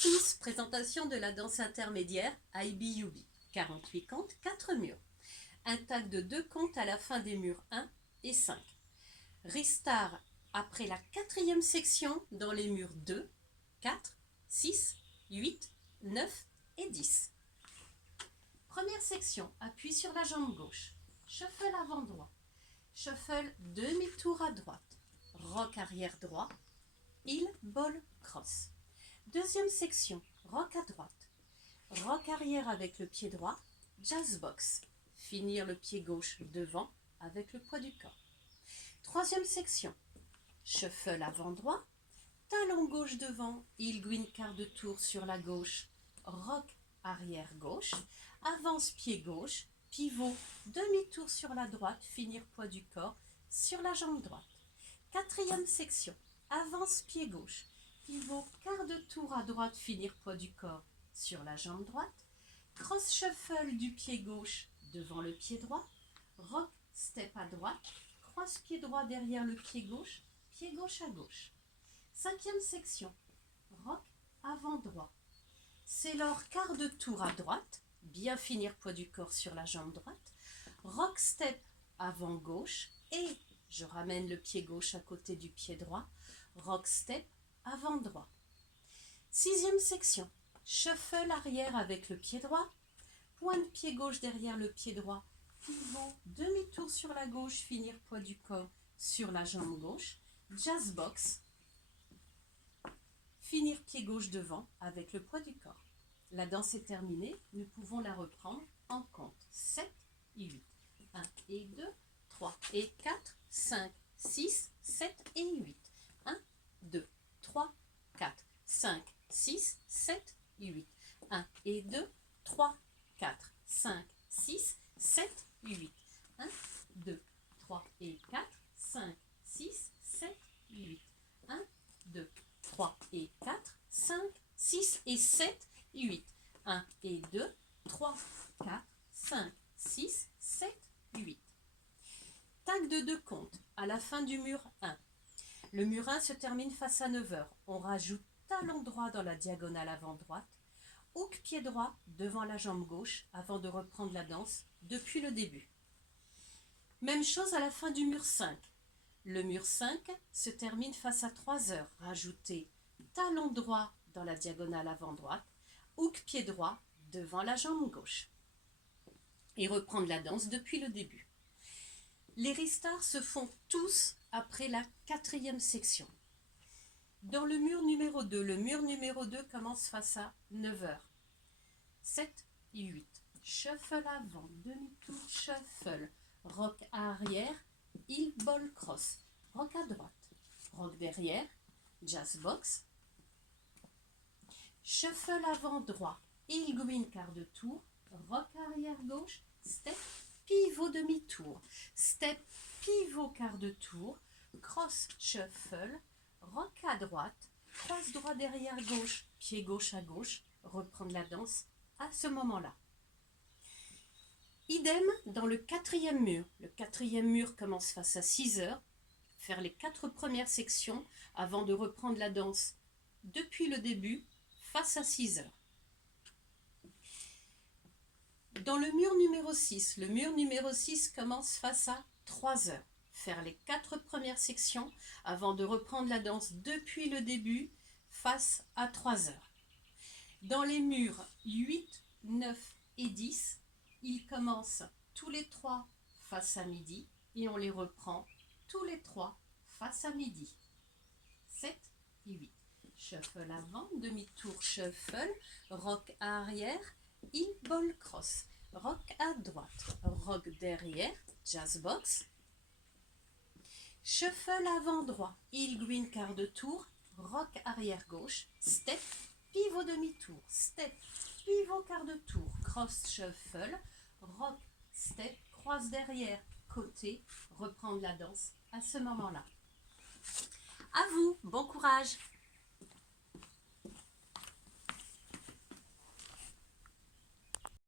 tous, présentation de la danse intermédiaire IBUB. 48 comptes, 4 murs. Un tag de 2 comptes à la fin des murs 1 et 5. Restart après la 4e section dans les murs 2, 4, 6, 8, 9 et 10. Première section, appuie sur la jambe gauche. Shuffle avant droit. Shuffle demi-tour à droite. Rock arrière droit. Heel, ball, cross. Deuxième section, rock à droite. Rock arrière avec le pied droit. Jazz box. Finir le pied gauche devant avec le poids du corps. Troisième section, shuffle avant droit. Talon gauche devant. Heel green quart de tour sur la gauche. Rock arrière gauche. Avance pied gauche. Pivot demi-tour sur la droite. Finir poids du corps sur la jambe droite. Quatrième section, avance pied gauche. Pivot quart de tour à droite. Finir poids du corps sur la jambe droite. Cross shuffle du pied gauche devant le pied droit. Rock step à droite. Croise pied droit derrière le pied gauche à gauche. Cinquième section, rock avant droit. C'est leur quart de tour à droite, bien finir poids du corps sur la jambe droite. Rock step avant gauche et je ramène le pied gauche à côté du pied droit. Rock step avant droit. Sixième section, shuffle arrière avec le pied droit. Pointe pied gauche derrière le pied droit. Pivot, demi-tour sur la gauche, finir poids du corps sur la jambe gauche. Jazz box. Finir pied gauche devant avec le poids du corps. La danse est terminée, nous pouvons la reprendre en compte. 7 et 8. 1 et 2, 3 et 4, 5, 6, 7 et 8. 1, 2, 3, 4, 5, 6, 7 et 8. 1 et 2, 3, 4, 5, 6, 7 et 8. 1, 2, 3 et 4, 5, 6, 7 et 8. 1, 2, 3 et 4, 5, 6 et 7 et 8. 1 et 2, 3, 4, 5, 6, 7 et 8. Tag de 2 comptes à la fin du mur 1. Le mur 1 se termine face à 9h. On rajoute talon droit dans la diagonale avant droite. Hook pied droit devant la jambe gauche avant de reprendre la danse depuis le début. Même chose à la fin du mur 5. Le mur 5 se termine face à 3h. Rajoutez talon droit dans la diagonale avant droite. Hook pied droit devant la jambe gauche. Et reprendre la danse depuis le début. Les restarts se font tous après la 4e section. Dans le mur numéro 2 commence face à 9h. 7 et 8. Shuffle avant, demi-tour, shuffle. Rock arrière, heel ball cross. Rock à droite. Rock derrière, jazz box. Shuffle avant droit, heel green quart de tour. Rock arrière gauche, step, pivot demi-tour. Step, pivot quart de tour. Cross shuffle. Rock à droite, croise droit derrière gauche, pied gauche à gauche, reprendre la danse à ce moment-là. Idem dans le 4e mur. Le 4e mur commence face à 6h. Faire les 4 premières sections avant de reprendre la danse depuis le début face à 6h. Dans le mur numéro 6, le mur numéro 6 commence face à 3h. Faire les 4 premières sections avant de reprendre la danse depuis le début face à 3h. Dans les murs 8, 9 et 10, ils commencent tous les 3 face à midi et on les reprend tous les 3 face à midi. 7 et 8. Shuffle avant, demi-tour shuffle, rock arrière, heel ball cross, rock à droite, rock derrière, jazz box. Shuffle avant droit, heel green quart de tour, rock arrière gauche, step, pivot demi-tour, step, pivot quart de tour, cross shuffle, rock, step, croise derrière, côté, reprendre la danse à ce moment-là. À vous, bon courage!